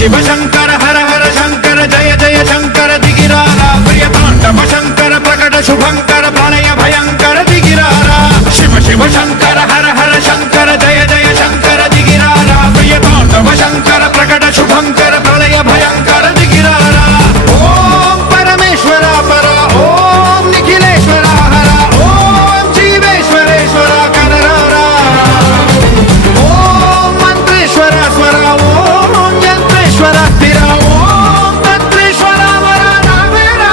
శివ శంకర హర హర శంకర జయ జయ శంకర దిగిరారా ప్రియతాండవ శంకర ప్రకట శుభంకర ప్రళయ భయంకర దిగిరారా శివ శివ శంకర హర హర శంకర జయ జయ శంకర దిగిరారా ప్రియతాండవ శంకర ప్రకట శుభంకర ప్రళయ భయంకర దిగిరారా ఓం పరమేశ్వర పర ఓం నిఖిలేశ్వర హర ఓం జీవేశ్వరేశ్వర కనరారా ఓం మంత్రేశ్వర స్వర ఓం యంత్రేశ్వర స్థిర ఓం తంత్రేశ్వర వర రావేరా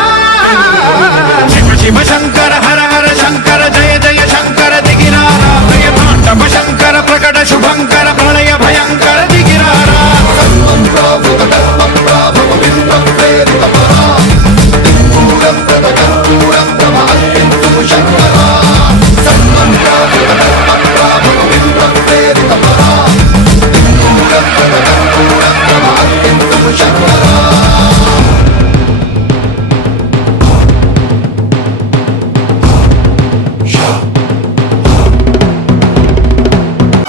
శివ శివ శంకర హర హర శంకర జయ జయ శంకర దిగిరారా ప్రియతాండవ శంకర ప్రకట శుభంకర ప్రళయ భయంకర దిగిరారా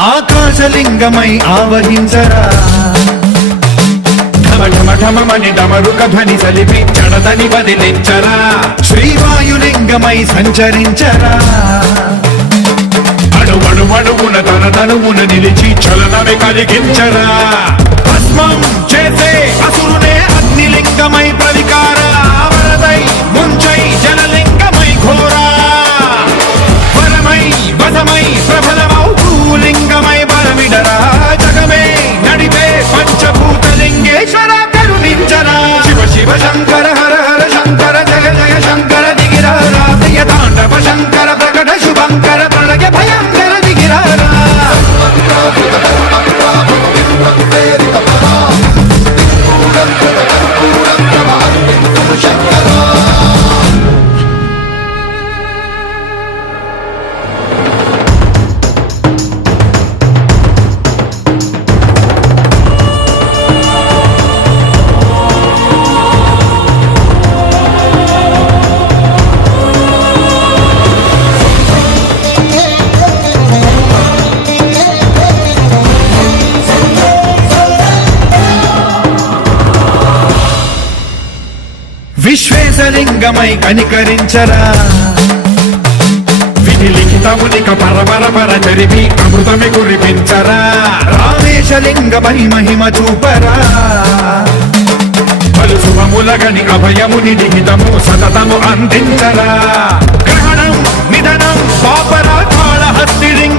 ఆకాశలింగమై ఆవహించరా ఢమఢమఢమని డమరుక ధ్వని సలిపి జడదని వదిలించరా శ్రీవాయులింగమై సంచరించరా అణువణువున తన తనువున నిలిచి చలనమే కలిగించరా భస్మం చేసే అసురునే అగ్నిలింగమై ప్రవికార వరదై ముంచై జలలింగమై ఘోరా వరమై వసమై ప్రబలమౌ భూలింగమై బలమిడరా జగమే నడిపే పంచభూతలింగేశ్వర కరుణించరా శివ శివ శంకర హర హర శంకర జయ జయ శంకర దిగిరారా ప్రియతాండవ శంకర ప్రకట శుభంకర ప్రళయ భయంకర దిగిరారా విశ్వేశలింగమై కనికరించరా విధి లిఖితమునిక పరపర పర జరిపి అమృతమి కురిపించరా రామేశలింగమై మహిమ చూపరా పలు శుభములగని అభయముని లిఖితము సతతము అందించరా గ్రహణం నిధనం పాపరా కాళహస్తిలింగ